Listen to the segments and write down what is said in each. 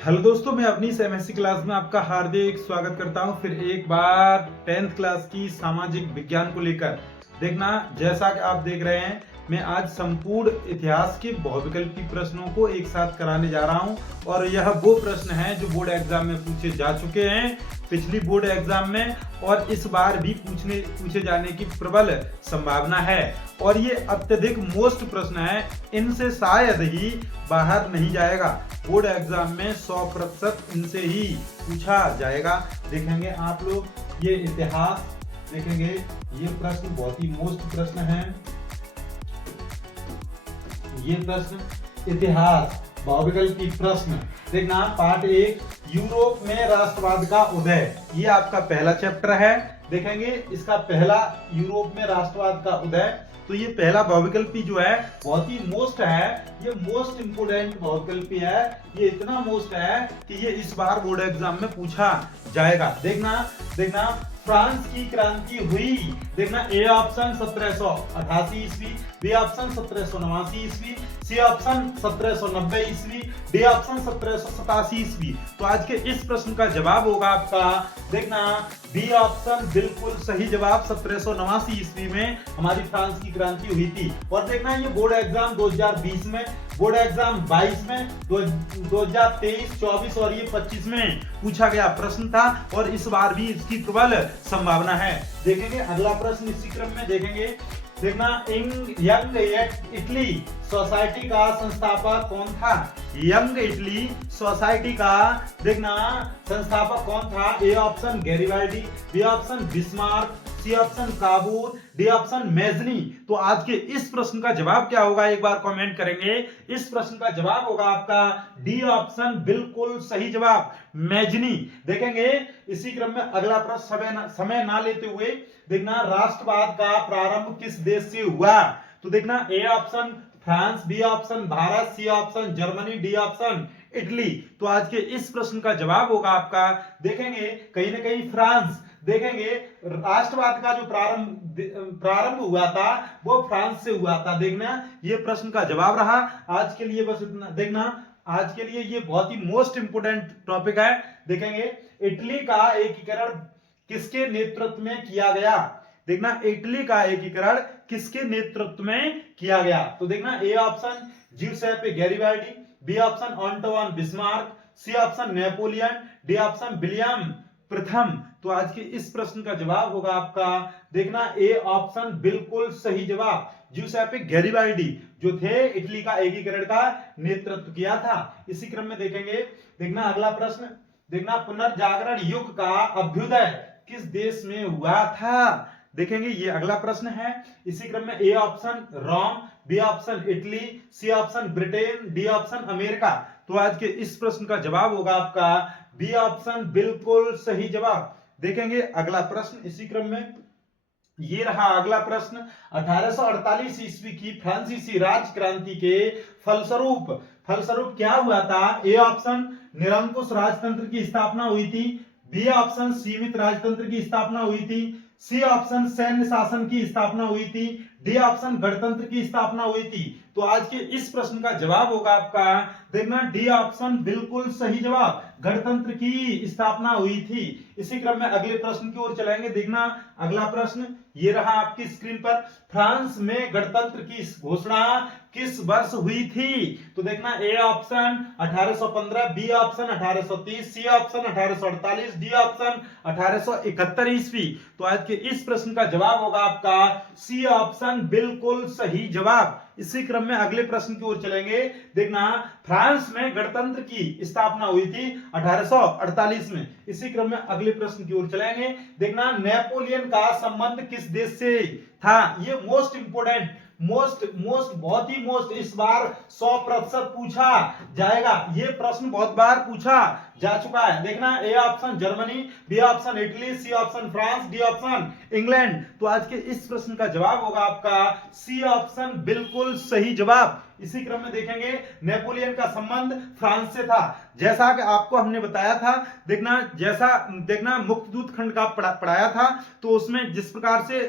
Hello दोस्तों, मैं अपनी एमएससी क्लास में आपका हार्दिक स्वागत करता हूं। फिर एक बार 10th क्लास की सामाजिक विज्ञान को लेकर देखना। जैसा कि आप देख रहे हैं, मैं आज संपूर्ण इतिहास के बहुविकल्पी प्रश्नों को एक साथ कराने जा रहा हूं। और यह वो प्रश्न हैं जो बोर्ड एग्जाम में पूछे जा चुके हैं पिछली बोर्ड एग्जाम में, और इस बार भी पूछे जाने की प्रबल संभावना है। और ये अत्यधिक मोस्ट प्रश्न है, इनसे शायद ही बाहर नहीं जाएगा। बोर्ड एग्जाम में 100% इनसे ही पूछा जाएगा। देखेंगे आप लोग ये इतिहास, देखेंगे ये प्रश्न बहुत ही मोस्ट प्रश्न है। ये प्रश्न इतिहास बहुविकल्पी प्रश्न देखना। पार्ट 1, यूरोप में राष्ट्रवाद का उदय, ये आपका पहला चैप्टर है। देखेंगे इसका पहला, यूरोप में राष्ट्रवाद का उदय। तो ये पहला बहुविकल्पी जो है बहुत ही मोस्ट है, ये मोस्ट इंपोर्टेंट बहुविकल्पी है। ये इतना मोस्ट है कि ये इस बार बोर्ड एग्जाम में पूछा जाएगा। देखना फ्रांस की क्रांति हुई। देखना ए ऑप्शन 1788 ईस्वी, बी ऑप्शन 1789 ईस्वी, सी ऑप्शन 1790 ईस्वी, डी ऑप्शन 1787 ईस्वी। तो आज के इस प्रश्न का जवाब होगा आपका, देखना बी ऑप्शन बिल्कुल सही जवाब। 1789 ईस्वी में हमारी फ्रांस की क्रांति हुई थी। और देखना ये बोर्ड एग्जाम 2020 में, बोर्ड एग्जाम 22 में, 2023, 24 और ये 25 में पूछा गया प्रश्न था। और इस बार भी इसकी प्रबल संभावना है। देखेंगे अगला प्रश्न इसी क्रम में देखेंगे। देखना यंग इटली सोसाइटी का संस्थापक कौन था? यंग इटली सोसाइटी का देखना संस्थापक कौन था? A option Garibaldi, B option Bismarck, C option Cavour, D option Mazzini. तो आज के इस प्रश्न का जवाब क्या होगा, एक बार कमेंट करेंगे। इस प्रश्न का जवाब होगा आपका डी ऑप्शन बिल्कुल सही जवाब, मेजनी। देखेंगे इसी क्रम में अगला प्रश्न, समय ना लेते हुए देखना राष्ट्रवाद का प्रारंभ किस देश से हुआ? तो देखना A option France, B option Bharat, C option Germany, D option Italy. तो आज के इस प्रश्न का जवाब होगा आपका, देखेंगे कहीं ना कहीं फ्रांस। देखेंगे राष्ट्रवाद का जो प्रारंभ हुआ था वो फ्रांस से हुआ था। देखना ये प्रश्न का जवाब रहा। आज के लिए बस इतना। देखना आज के लिए ये बहुत ही मोस्ट इंपोर्टेंट टॉपिक है। देखेंगे इटली का एकीकरण किसके नेतृत्व में किया गया? देखना इटली का एकीकरण किसके नेतृत्व में किया गया? तो देखना A option Giuseppe Garibaldi, B option Otto Bismarck, C option Napoleon, D option William प्रथम। तो आज के इस प्रश्न का जवाब होगा आपका, देखना ए ऑप्शन बिल्कुल सही जवाब, ज्यूसेppe गैरिबाल्डी जो थे इटली का एकीकरण का नेतृत्व किया था। इसी क्रम में देखेंगे। देखना अगला प्रश्न, देखना पुनर्जागरण युग का अभ्युदय किस देश में हुआ था? देखेंगे ये अगला प्रश्न है। इसी क्रम में A option Rome, B option Italy, C option Britain, D option America. तो आज के इस प्रश्न का जवाब होगा आपका बी ऑप्शन बिल्कुल सही जवाब। देखेंगे अगला प्रश्न इसी क्रम में, ये रहा अगला प्रश्न। 1848 ईस्वी की फ्रांसीसी राज क्रांति के फलस्वरूप क्या हुआ था? ए ऑप्शन निरंकुश राजतंत्र की स्थापना हुई थी, बी ऑप्शन सीमित राजतंत्र की स्थापना हुई थी, सी ऑप्शन सैन्य शासन की स्थापना हुई थी, डी ऑप्शन गणतंत्र की स्थापना हुई थी। तो आज के इस प्रश्न का जवाब होगा आपका, देखना डी ऑप्शन बिल्कुल सही जवाब, गणतंत्र की स्थापना हुई थी। इसी क्रम में अगले प्रश्न की ओर चलेंगे। देखना अगला प्रश्न ये रहा आपकी स्क्रीन पर। फ्रांस में गणतंत्र की घोषणा किस वर्ष हुई थी? तो देखना A option 1815, B option 1830, C option 1848, D option 1871 ईस्वी। तो आज के इस प्रश्न का जवाब होगा आपका सी ऑप्शन बिल्कुल सही जवाब। इसी क्रम में अगले प्रश्न की ओर चलेंगे। देखना फ्रांस में गणतंत्र की स्थापना हुई थी 1848 में। इसी क्रम में अगले प्रश्न की ओर चलेंगे। देखना नेपोलियन का संबंध किस देश से था? ये मोस्ट इंपोर्टेंट, बहुत ही मोस्ट, इस बार 100% पूछा जाएगा। ये प्रश्न बहुत बार पूछा जा चुका है। देखना A option Germany, B option Italy, C option France, D option England. तो आज के इस प्रश्न का जवाब होगा आपका सी ऑप्शन बिल्कुल सही जवाब। इसी क्रम में देखेंगे नेपोलियन का संबंध फ्रांस से था, जैसा कि आपको हमने बताया था। देखना मुक्त दूत खंड का पढ़ाया था, तो उसमें जिस प्रकार से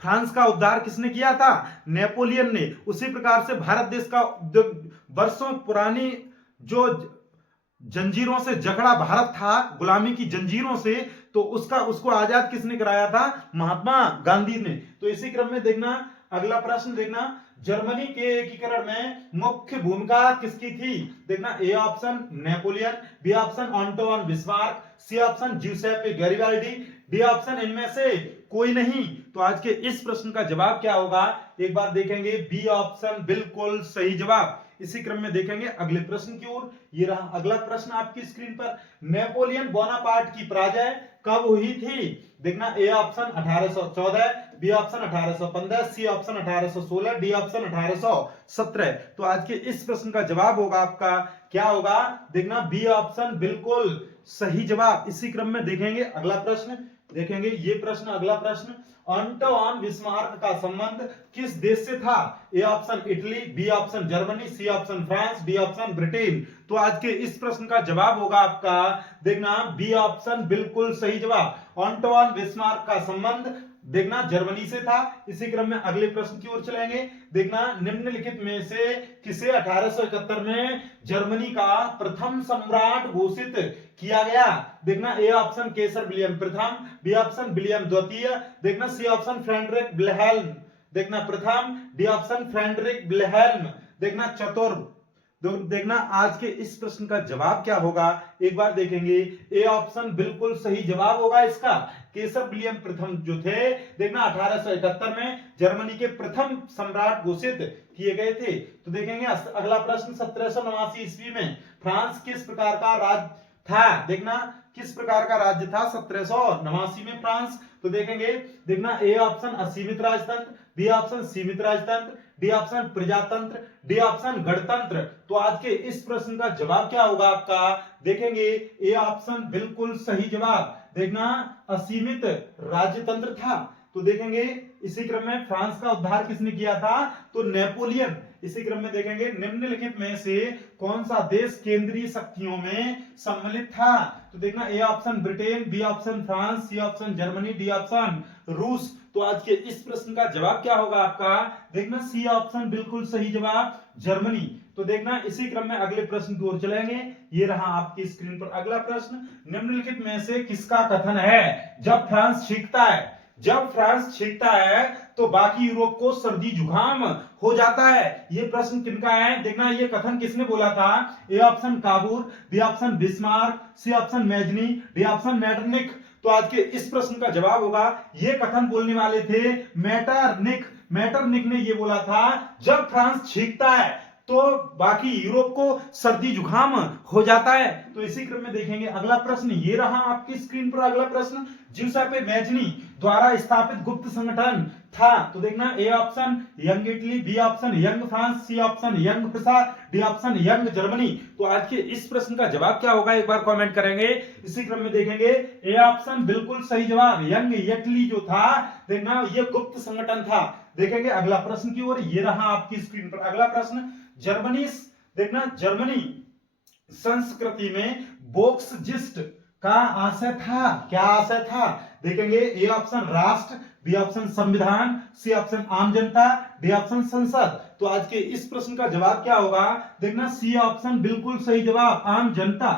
फ्रांस का उद्धार किसने किया था? नेपोलियन ने। उसी प्रकार से भारत देश का वर्षों पुरानी जो जंजीरों से जकड़ा भारत था, गुलामी की जंजीरों से, तो उसको आजाद किसने कराया था? महात्मा गांधी ने। तो इसी क्रम में देखना अगला प्रश्न, देखना जर्मनी के एकीकरण में मुख्य भूमिका किसकी थी? देखना A option Napoleon, B option Otto Bismarck, C option Giuseppe Garibaldi, D option इनमें से कोई नहीं। तो आज के इस प्रश्न का जवाब क्या होगा? एक बार देखेंगे, बी ऑप्शन बिल्कुल सही जवाब। इसी क्रम में देखेंगे अगले प्रश्न की ओर। ये रहा अगला प्रश्न आपकी स्क्रीन पर। नेपोलियन बोनापार्ट की पराजय कब हुई थी? देखना A option 1814, B option 1815, C option 1816, D option 1817। तो आज के इस प्रश्न का जवाब होगा आपका क्या होगा? देखना बी ऑप्शन बिल्कुल सही जवाब। इसी क्रम में देखेंगे अगला प्रश्न, देखेंगे ये प्रश्न, अगला प्रश्न, ऑटो बिस्मार्क का संबंध किस देश से था? A option Italy, B option Germany, C option France, D option Britain. तो आज के इस प्रश्न का जवाब होगा आपका, देखना बी ऑप्शन बिल्कुल सही जवाब। ऑटो बिस्मार्क का संबंध देखना जर्मनी से था। इसी क्रम में अगले प्रश्न की ओर चलेंगे। देखना निम्नलिखित में से किसे 1871 में जर्मनी का प्रथम सम्राट घोषित किया गया? देखना ए ऑप्शन केसर विलियम प्रथम, बी ऑप्शन विलियम द्वितीय, देखना सी ऑप्शन फ्रेडरिक विल्हेल्म देखना प्रथम, डी ऑप्शन फ्रेडरिक विल्हेल्म देखना चतुर्थ। देखना आज के इस प्रश्न का जवाब क्या होगा? एक बार देखेंगे, ए ऑप्शन बिल्कुल सही जवाब होगा इसका। केसर विलियम प्रथम जो थे, देखना 1871 में जर्मनी के प्रथम सम्राट घोषित किए गए थे। तो देखेंगे अगला प्रश्न, 1789 ईस्वी में फ्रांस किस प्रकार का राज्य था? देखना किस प्रकार का राज्य था 1789 में फ्रांस? तो देखेंगे, देखना ए ऑप्शन असीमित राजतंत्र, बी ऑप्शन सीमित राजतंत्र, डी ऑप्शन प्रजातंत्र, डी ऑप्शन गणतंत्र। तो आज के इस प्रश्न का जवाब क्या होगा आपका? देखेंगे ए ऑप्शन बिल्कुल सही जवाब। देखना असीमित राज्यतंत्र था। तो देखेंगे इसी क्रम में फ्रांस का उद्धार किसने किया था? तो नेपोलियन। इसी क्रम में देखेंगे निम्नलिखित में से कौन सा देश केंद्रीय शक्तियों में सम्मिलित था? तो देखना A option Britain, B option France, C option Germany, D option रूस। तो आज के इस प्रश्न का जवाब क्या होगा आपका? देखना सी ऑप्शन बिल्कुल सही जवाब, जर्मनी। तो देखना इसी क्रम में अगले प्रश्न की ओर चलेंगे। ये रहा आपकी स्क्रीन पर अगला प्रश्न, निम्नलिखित में से किसका कथन है जब फ्रांस छींकता है तो बाकी यूरोप को सर्दी जुकाम हो जाता है? ये प्रश्न किनका है? देखना ये कथन किसने बोला था? A option Cavour, B option Bismarck, C option Mazzini, D option Metternich. तो आज के इस प्रश्न का जवाब होगा, ये कथन बोलने वाले थे मेटरनिख ने ये बोला था, जब फ्रांस छींकता है तो बाकी यूरोप को सर्दी जुकाम हो जाता है। तो इसी क्रम में देखेंगे अगला प्रश्न। ये रहा आपकी स्क्रीन पर अगला प्रश्न, ज्यूसेppe मेजनी द्वारा स्थापित गुप्त संगठन था? तो देखना A option Young Italy, B option Young France, C option Young Prussia, D option Young Germany. तो आज के इस प्रश्न का जवाब क्या होगा? एक बार कमेंट करेंगे। इसी क्रम में देखेंगे ए ऑप्शन बिल्कुल सही जवाब, यंग इटली जो था, देखना ये गुप्त संगठन था। देखेंगे अगला प्रश्न की ओर। ये रहा आपकी स्क्रीन पर अगला प्रश्न, जर्मनी संस्कृति में बोक्सजिस्ट का आशय था, क्या आशय था? देखेंगे ए ऑप्शन राष्ट्र, बी ऑप्शन संविधान, सी ऑप्शन आम जनता, डी ऑप्शन संसद। तो आज के इस प्रश्न का जवाब क्या होगा? देखना सी ऑप्शन बिल्कुल सही जवाब, आम जनता।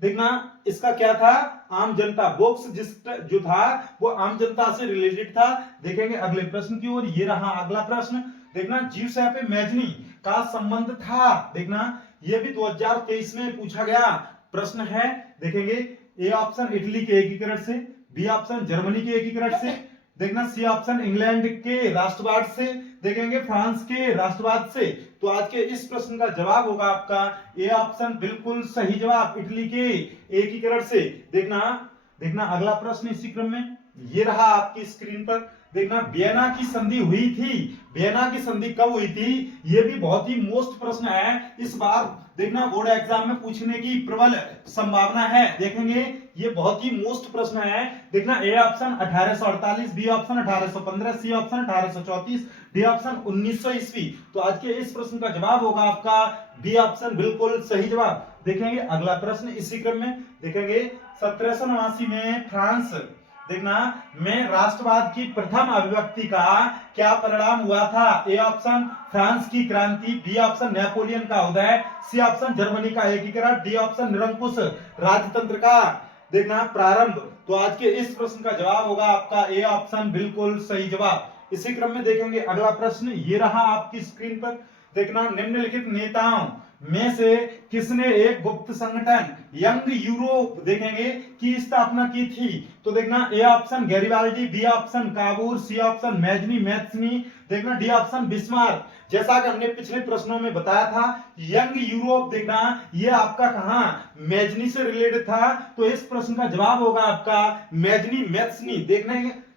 देखना इसका क्या था? आम जनता। बोक्सजिस्ट जो था वो आम जनता से रिलेटेड था। देखेंगे अगले प्रश्न की ओर। ये रहा अगला प्रश्न, देखना ज्यूसेppe मेजनी का संबंध था, देखना ये भी 2023 में पूछा गया प्रश्न है। देखेंगे ए ऑप्शन इटली के एकीकरण से, बी ऑप्शन जर्मनी के एकीकरण से, देखना सी ऑप्शन इंग्लैंड के राष्ट्रवाद से, देखेंगे फ्रांस के राष्ट्रवाद से। तो आज के इस प्रश्न का जवाब होगा आपका ए ऑप्शन बिल्कुल सही जवाब, इटली के एकीकरण से। देखना अगला प्रश्न इसी क्रम में। ये रहा आपकी स्क्रीन पर। देखना वियना की संधि हुई थी, वियना की संधि कब हुई थी? ये भी बहुत ही मोस्ट प्रश्न है, इस बार देखना बोर्ड एग्जाम में पूछने की प्रबल संभावना है। देखेंगे ये बहुत ही मोस्ट प्रश्न है। देखना A option 1848, B option 1815, C option 1834, D option 1900 ईस्वी। तो आज के इस प्रश्न का जवाब होगा आपका बी ऑप्शन बिल्कुल सही जवाब। देखेंगे अगला प्रश्न इसी क्रम में। देखेंगे 1789 में फ्रांस देखना में राष्ट्रवाद की प्रथम अभिव्यक्ति का क्या परिणाम हुआ था? ए ऑप्शन फ्रांस की क्रांति, बी ऑप्शन नेपोलियन का उदय, सी ऑप्शन जर्मनी का एकीकरण, डी ऑप्शन निरंकुश राजतंत्र का देखना प्रारंभ। तो आज के इस प्रश्न का जवाब होगा आपका ए ऑप्शन बिल्कुल सही जवाब। इसी क्रम में देखेंगे अगला प्रश्न, ये रहा आपकी स्क्रीन पर। देखना निम्नलिखित नेताओं में से किसने एक गुप्त संगठन यंग यूरोप देखेंगे की स्थापना की थी? तो देखना A option Garibaldi, B option Cavour, C option Mazzini मैथ्सनी, देखना डी ऑप्शन बिस्मार्क। जैसा कि हमने पिछले प्रश्नों में बताया था, यंग यूरोप देखना ये आपका कहां मैजनी से रिलेटेड था, तो इस प्रश्न का जवाब होगा आपका मैजनी मैथ्सनी।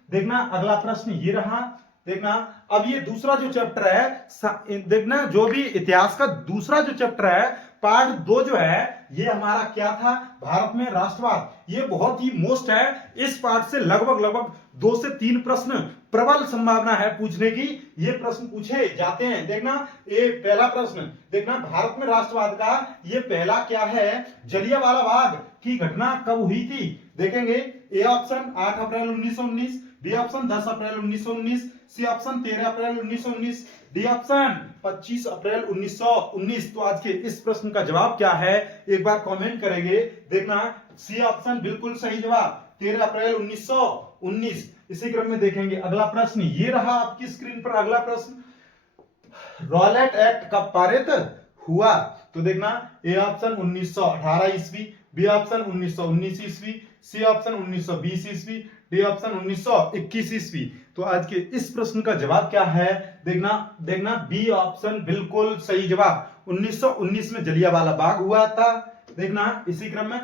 देखना अगला प्रश्न ये रहा। देखना अब ये दूसरा जो चैप्टर है, देखना जो भी इतिहास का दूसरा जो चैप्टर है पार्ट 2 जो है, ये हमारा क्या था? भारत में राष्ट्रवाद। ये बहुत ही मोस्ट है। इस पार्ट से लगभग 2 से 3 प्रश्न प्रबल संभावना है पूछने की, ये प्रश्न पूछे जाते हैं। देखना ये पहला प्रश्न, देखना भारत में राष्ट्रवाद का ये पहला क्या है? जलियांवाला बाग की घटना कब हुई थी? देखेंगे A option 8 April 1919, B option 10 April 1919, C option 13 April 1919, D option 25 April 1919। तो आज के इस प्रश्न का जवाब क्या है एक बार कमेंट करेंगे। देखना सी ऑप्शन बिल्कुल सही जवाब, 13 अप्रैल 1919। इसी क्रम में देखेंगे अगला प्रश्न, ये रहा आपकी स्क्रीन पर अगला प्रश्न। रॉलेट एक्ट कब पारित हुआ? तो देखना ए ऑप्शन 1918 ईस्वी, बी ऑप्शन 1919 ईस्वी, सी ऑप्शन 1920 ईस्वी, डी ऑप्शन 1921 ईस्वी। तो आज के इस प्रश्न का जवाब क्या है? देखना बी ऑप्शन बिल्कुल सही जवाब, 1919 में जलियांवाला बाग हुआ था। देखना इसी क्रम में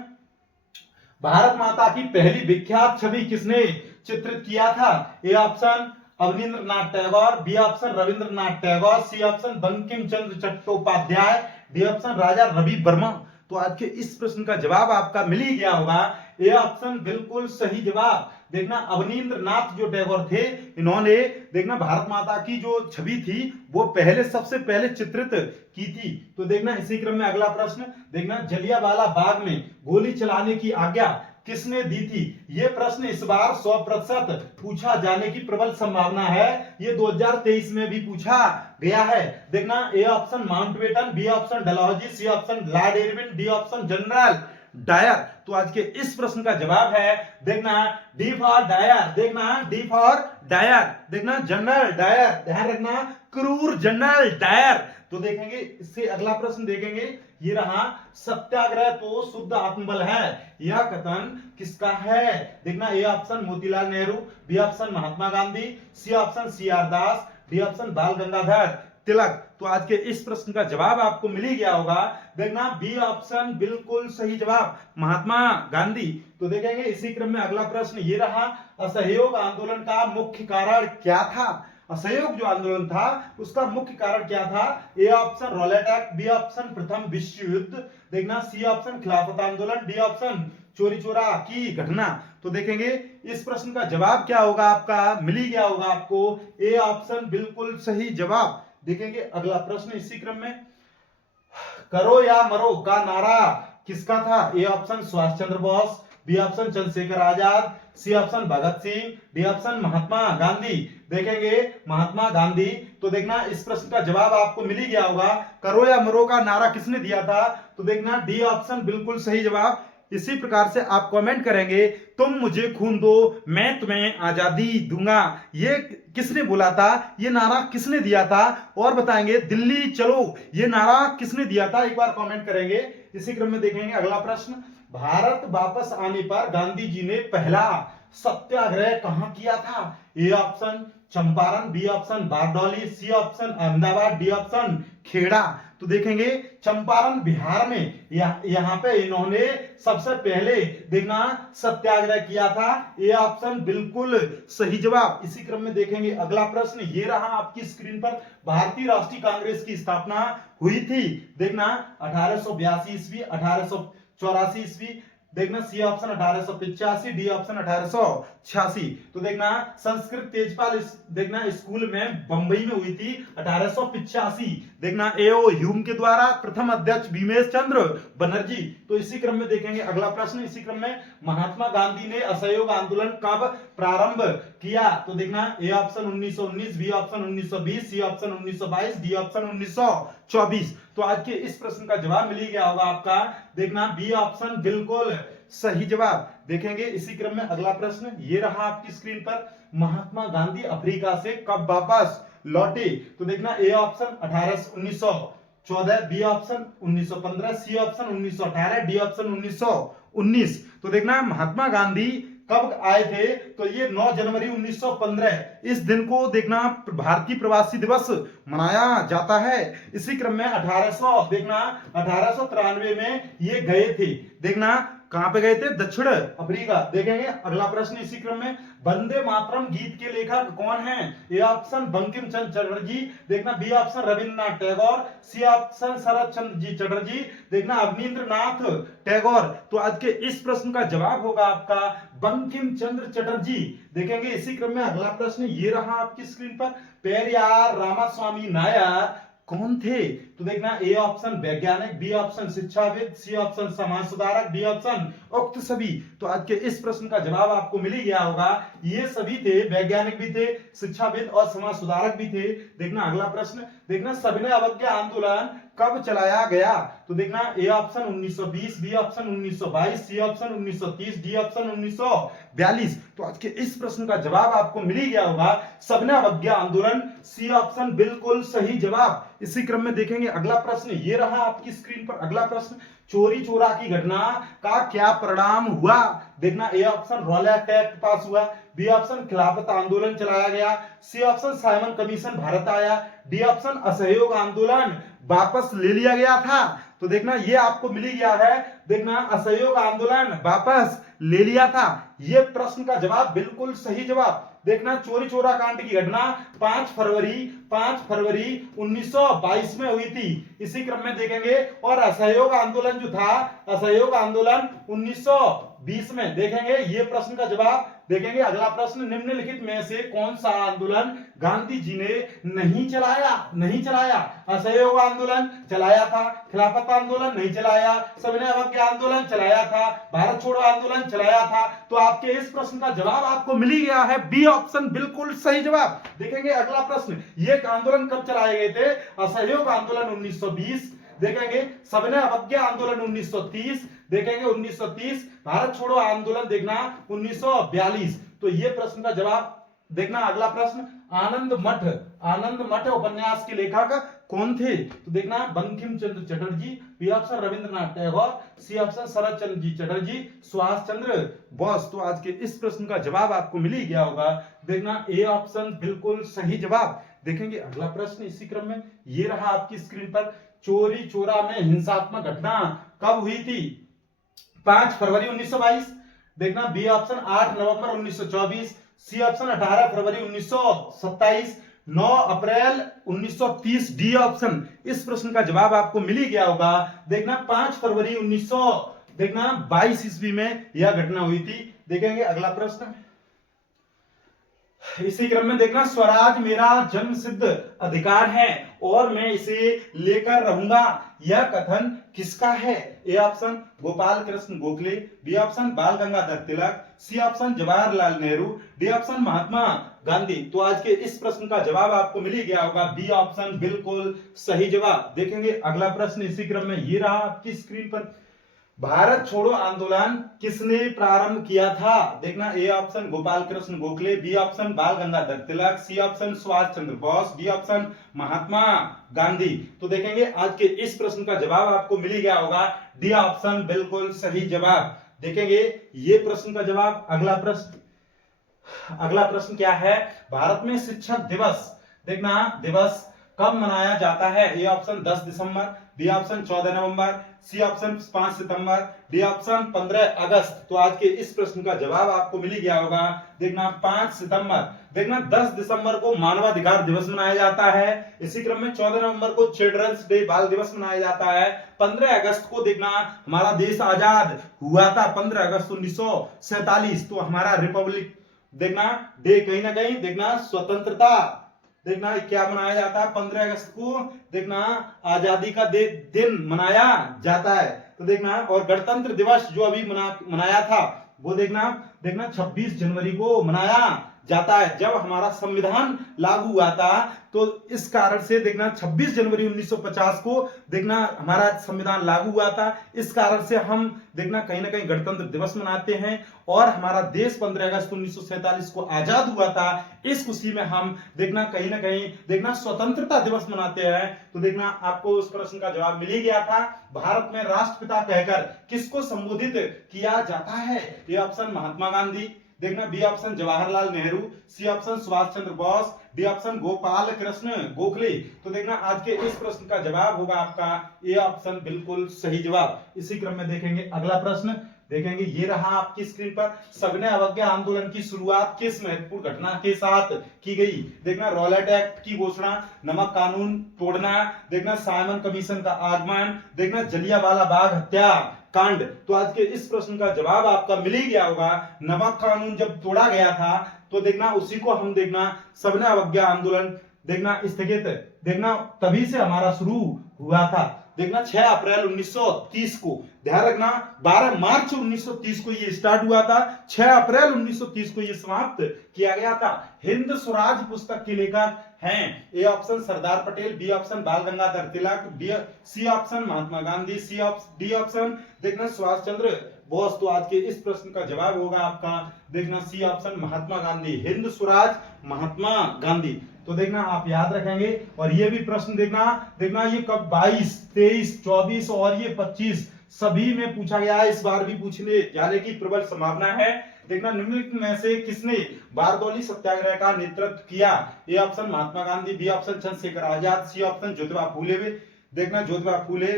भारत माता की पहली विख्यात छवि किसने चित्रित किया था? A option Abanindranath Tagore, B option Rabindranath Tagore, C option Bankim Chandra Chattopadhyay, D option Raja Ravi Varma. तो आज के इस प्रश्न का जवाब आपका मिल ही गया होगा, ए ऑप्शन बिल्कुल सही जवाब। देखना अवनींद्रनाथ जो टैगोर थे, इन्होंने देखना भारत माता की जो छवि थी वो सबसे पहले चित्रित की थी। तो देखना इसी क्रम में अगला प्रश्न, देखना जलियांवाला बाग में गोली चलाने की आज्ञा किसने दी थी? यह प्रश्न इस बार 100% पूछा जाने की प्रबल संभावना है। ये 2023 में भी पूछा गया है। देखना A option Mountbatten, B option Dalhousie, C option Lord Irwin, D option General Dyer. तो आज के इस प्रश्न का जवाब है देखना डी फॉर डायर। देखना डी फॉर डायर, देखना जनरल डायर, ध्यान रखना क्रूर जनरल डायर। तो देखेंगे इससे अगला प्रश्न देखेंगे, ये रहा सत्याग्रह तो शुद्ध आत्मबल है, यह कथन किसका है? देखना A option Motilal Nehru, B option Mahatma Gandhi, C option C R Das, D option Bal Gangadhar तिलक। तो आज के इस प्रश्न का जवाब आपको मिल ही गया होगा। देखना बी ऑप्शन बिल्कुल सही जवाब, महात्मा गांधी। तो देखेंगे इसी क्रम में अगला प्रश्न ये रहा, असहयोग आंदोलन का मुख्य कारण क्या था? असहयोग जो आंदोलन था उसका मुख्य कारण क्या था? A option Rowlatt Act, B option प्रथम विश्व युद्ध, देखना सी ऑप्शन खिलाफत आंदोलन, डी ऑप्शन चोरी चोरा की घटना। तो देखेंगे इस प्रश्न का जवाब क्या होगा आपका, मिल ही गया होगा आपको, ए ऑप्शन बिल्कुल सही जवाब। देखेंगे अगला प्रश्न इसी क्रम में, करो या मरो का नारा किसका था? A option Subhash Chandra Bose, B option Chandrashekhar Azad, C option Bhagat Singh, D option Mahatma Gandhi. देखेंगे महात्मा गांधी। तो देखना इस प्रश्न का जवाब आपको मिल ही गया होगा, करो या मरो का नारा किसने दिया था? तो देखना डी ऑप्शन बिल्कुल सही जवाब। इसी प्रकार से आप कमेंट करेंगे, तुम मुझे खून दो मैं तुम्हें आजादी दूंगा, ये किसने बोला था? ये नारा किसने दिया था? और बताएंगे दिल्ली चलो, ये नारा किसने दिया था? एक बार कमेंट करेंगे। इसी क्रम में देखेंगे अगला प्रश्न, भारत वापस आने पर गांधी जी ने पहला सत्याग्रह कहां किया था? A option Champaran, B option Bardoli, C option Ahmedabad, D option Kheda. तो देखेंगे चंपारण बिहार में, यहाँ पे इन्होंने सबसे पहले देखना सत्याग्रह किया था। ये ऑप्शन बिल्कुल सही जवाब। इसी क्रम में देखेंगे अगला प्रश्न, ये रहा आपकी स्क्रीन पर, भारतीय राष्ट्रीय कांग्रेस की स्थापना हुई थी देखना 1882 ईस्वी, 1884 ईस्वी, देखना सी ऑप्शन 1885, डी ऑप्शन 1886। तो देखना संस्कृत तेजपाल देखना स्कूल में बंबई में हुई थी 1885। देखना एओ ह्यूम के द्वारा प्रथम अध्यक्ष भीमेश चंद्र बनर्जी। तो इसी क्रम में देखेंगे अगला प्रश्न, इसी क्रम में महात्मा गांधी ने असहयोग आंदोलन कब प्रारंभ किया? तो देखना A option 1919, B option 1920, C option 1922, D option 1924। तो आज के इस प्रश्न का जवाब मिल ही गया होगा आपका, देखना बी ऑप्शन बिल्कुल सही जवाब। देखेंगे इसी क्रम में अगला प्रश्न, ये रहा आपकी स्क्रीन पर, महात्मा गांधी अफ्रीका से कब वापस लौटे? तो देखना A option 1914, B option 1915, C option 1918, D option 1919। तो देखना महात्मा गांधी कब आए थे? तो ये 9 जनवरी 1915, इस दिन को देखना भारतीय प्रवासी दिवस मनाया जाता है। इसी क्रम में 1893 में ये गए थे, देखना कहां पे गए थे? दक्षिण अफ्रीका। देखेंगे अगला प्रश्न इसी क्रम में, वंदे मातरम गीत के लेखक कौन हैं? ए ऑप्शन बंकिम चंद्र चटर्जी, देखना B option Rabindranath Tagore, C option Sharat Chandra ji Chatterjee, देखना अवनींद्रनाथ टैगोर। तो आज के इस प्रश्न का जवाब होगा आपका बंकिम चंद्र चटर्जी। देखेंगे इसी क्रम में अगला प्रश्न, ये रहा आपकी स्क्रीन पर, पेरियार रामास्वामी नायर कौन थे? तो देखना ए ऑप्शन वैज्ञानिक, बी ऑप्शन शिक्षाविद, सी ऑप्शन समाज सुधारक, डी ऑप्शन उक्त सभी। तो आज के इस प्रश्न का जवाब आपको मिल ही गया होगा, ये सभी थे, वैज्ञानिक भी थे, शिक्षाविद और समाज सुधारक भी थे। देखना अगला प्रश्न, देखना सविनय अवज्ञा आंदोलन कब चलाया गया? तो देखना A option 1920, B option 1922, C option 1930, D option 1942। तो आज के इस प्रश्न का जवाब आपको मिल ही गया होगा, सविनय अवज्ञा आंदोलन, सी ऑप्शन बिल्कुल सही जवाब। इसी क्रम में देखेंगे अगला प्रश्न, ये रहा आपकी स्क्रीन पर अगला प्रश्न, चोरी चोरा की घटना का क्या परिणाम हुआ? देखना A option Rowlatt Act pass हुआ, बी ऑप्शन खिलाफत आंदोलन चलाया गया, C option Simon Commission Bharat आया, डी ऑप्शन असहयोग आंदोलन वापस ले लिया गया था। तो देखना ये आपको मिल ही गया है, देखना असहयोग आंदोलन वापस ले लिया था, ये प्रश्न का जवाब बिल्कुल सही जवाब। देखना चोरी चोरा कांड की घटना 5 फरवरी 1922 में हुई थी। इसी क्रम में देखेंगे, और असहयोग आंदोलन जो था, असहयोग आंदोलन 1920 में। देखेंगे ये प्रश्न का जवाब। देखेंगे अगला प्रश्न, निम्नलिखित में से कौन सा आंदोलन गांधी जी ने नहीं चलाया? असहयोग आंदोलन चलाया था, खिलाफत आंदोलन नहीं चलाया, सविनय अवज्ञा आंदोलन चलाया था, भारत छोड़ो आंदोलन चलाया था। तो आपके इस प्रश्न का जवाब आपको मिल ही गया है, बी ऑप्शन बिल्कुल सही जवाब। देखेंगे अगला प्रश्न, ये आंदोलन कब चलाए गए थे? असहयोग आंदोलन 1920, देखेंगे सविनय अवज्ञा आंदोलन 1930, देखेंगे 1930, भारत छोड़ो आंदोलन देखना 1942। तो ये प्रश्न का जवाब। देखना अगला प्रश्न, आनंद मठ उपन्यास के लेखक कौन थे? तो देखना Bankim Chandra Chatterjee, B option Rabindranath Tagore, C option Sharat Chandra ji Chatterjee, Subhash Chandra Bose. तो आज के इस प्रश्न का जवाब आपको मिल ही गया होगा, देखना ए ऑप्शन बिल्कुल सही जवाब। देखेंगे अगला प्रश्न इसी क्रम में, ये रहा आपकी स्क्रीन पर, चोरी चोरा में हिंसात्मक घटना कब हुई थी? 5 फरवरी 1922, देखना बी ऑप्शन 8 नवंबर 1924, सी ऑप्शन 18 फरवरी 1927, 9 अप्रैल 1930, डी ऑप्शन। इस प्रश्न का जवाब आपको मिल ही गया होगा, देखना 5 फरवरी 1922 ईस्वी में यह घटना हुई थी। देखेंगे अगला प्रश्न इसी क्रम में, देखना स्वराज मेरा जन्म सिद्ध अधिकार है और मैं इसे लेकर रहूंगा, यह कथन किसका है? A option Gopal Krishna Gokhale, B option Bal Gangadhar Tilak, C option Jawaharlal Nehru, D option Mahatma Gandhi. तो आज के इस प्रश्न का जवाब आपको मिल ही गया होगा, बी ऑप्शन बिल्कुल सही जवाब। देखेंगे अगला प्रश्न इसी क्रम में, ये रहा आपकी स्क्रीन पर, भारत छोड़ो आंदोलन किसने प्रारंभ किया था? देखना A option Gopal Krishna Gokhale, B option Bal Gangadhar Tilak, C option Subhash Chandra Bose, D option Mahatma Gandhi. तो देखेंगे आज के इस प्रश्न का जवाब आपको मिल ही गया होगा, डी ऑप्शन बिल्कुल सही जवाब। देखेंगे ये प्रश्न का जवाब। अगला प्रश्न क्या है? भारत में शिक्षक दिवस देखना दिवस कब मनाया जाता है? ए ऑप्शन 10 दिसंबर, बी ऑप्शन 14 नवंबर, सी ऑप्शन 5 सितंबर, डी ऑप्शन 15 अगस्त। तो आज के इस प्रश्न का जवाब आपको मिल ही गया होगा, देखना 5 सितंबर। देखना 10 दिसंबर को मानवाधिकार दिवस मनाया जाता है, इसी क्रम में 14 नवंबर को चिल्ड्रंस डे बाल दिवस मनाया जाता है, 15 अगस्त को देखना हमारा देश आजाद हुआ था 15 अगस्त 1947, तो हमारा रिपब्लिक देखना डे कहीं ना कहीं देखना स्वतंत्रता देखना क्या मनाया जाता है 15 अगस्त को, देखना आजादी का दिन मनाया जाता है। तो देखना और गणतंत्र दिवस जो अभी मनाया था वो देखना 26 जनवरी को मनाया जाता है, जब हमारा संविधान लागू हुआ था। तो इस कारण से देखना 26 जनवरी 1950 को देखना हमारा संविधान लागू हुआ था। इस कारण से हम देखना कहीं ना कहीं गणतंत्र दिवस मनाते हैं और हमारा देश 15 अगस्त 1947 को आजाद हुआ था। इस खुशी में हम देखना कहीं ना कहीं देखना स्वतंत्रता दिवस मनाते हैं। तो देखना आपको उस प्रश्न का जवाब मिल ही गया था। भारत में राष्ट्रपिता कहकर किसको संबोधित किया जाता है? ये ऑप्शन महात्मा गांधी, देखना B option Jawaharlal Nehru, C option Subhash Chandra Bose, D option Gopal Krishna Gokhale. तो देखना आज के इस प्रश्न का जवाब होगा आपका ए ऑप्शन बिल्कुल सही जवाब। इसी क्रम में देखेंगे अगला प्रश्न, देखेंगे ये रहा आपकी स्क्रीन पर। सविनय अवज्ञा आंदोलन की शुरुआत किस महत्वपूर्ण घटना के साथ की गई? देखना रॉलेट एक्ट की घोषणा, नमक कानून तोड़ना, देखना साइमन कमीशन का आगमन, देखना जलियांवाला बाग हत्या कांड। तो आज के इस प्रश्न का जवाब आपका मिल ही गया होगा। नमक कानून जब तोड़ा गया था तो देखना उसी को हम देखना सविनय अवज्ञा आंदोलन देखना स्थगित देखना तभी से हमारा शुरू हुआ था। देखना 6 अप्रैल 1930 को, ध्यान रखना 12 मार्च 1930 को ये स्टार्ट हुआ था, 6 अप्रैल 1930 को ये समाप्त किया गया था। हिंद स्वराज पुस्तक के लेखक हैं A option Sardar Patel, B option Bal Gangadhar Tilak, C option Mahatma Gandhi, D option देखना सुभाष चंद्र बोस। तो आज के इस प्रश्न का जवाब होगा आपका देखना सी ऑप्शन महात्मा गांधी, हिंद स्वराज महात्मा गांधी। तो देखना आप याद रखेंगे। और ये भी प्रश्न देखना ये कब 22, 23, 24 और ये 25 सभी में पूछा गया है। इस बार भी पूछने जाने की प्रबल संभावना है। देखना निम्नलिखित में से किसने बारदौली सत्याग्रह का नेतृत्व किया? A option Mahatma Gandhi, B option Chandrashekhar Azad, C option Jyotiba Phule, देखना ज्योतिबा फूले,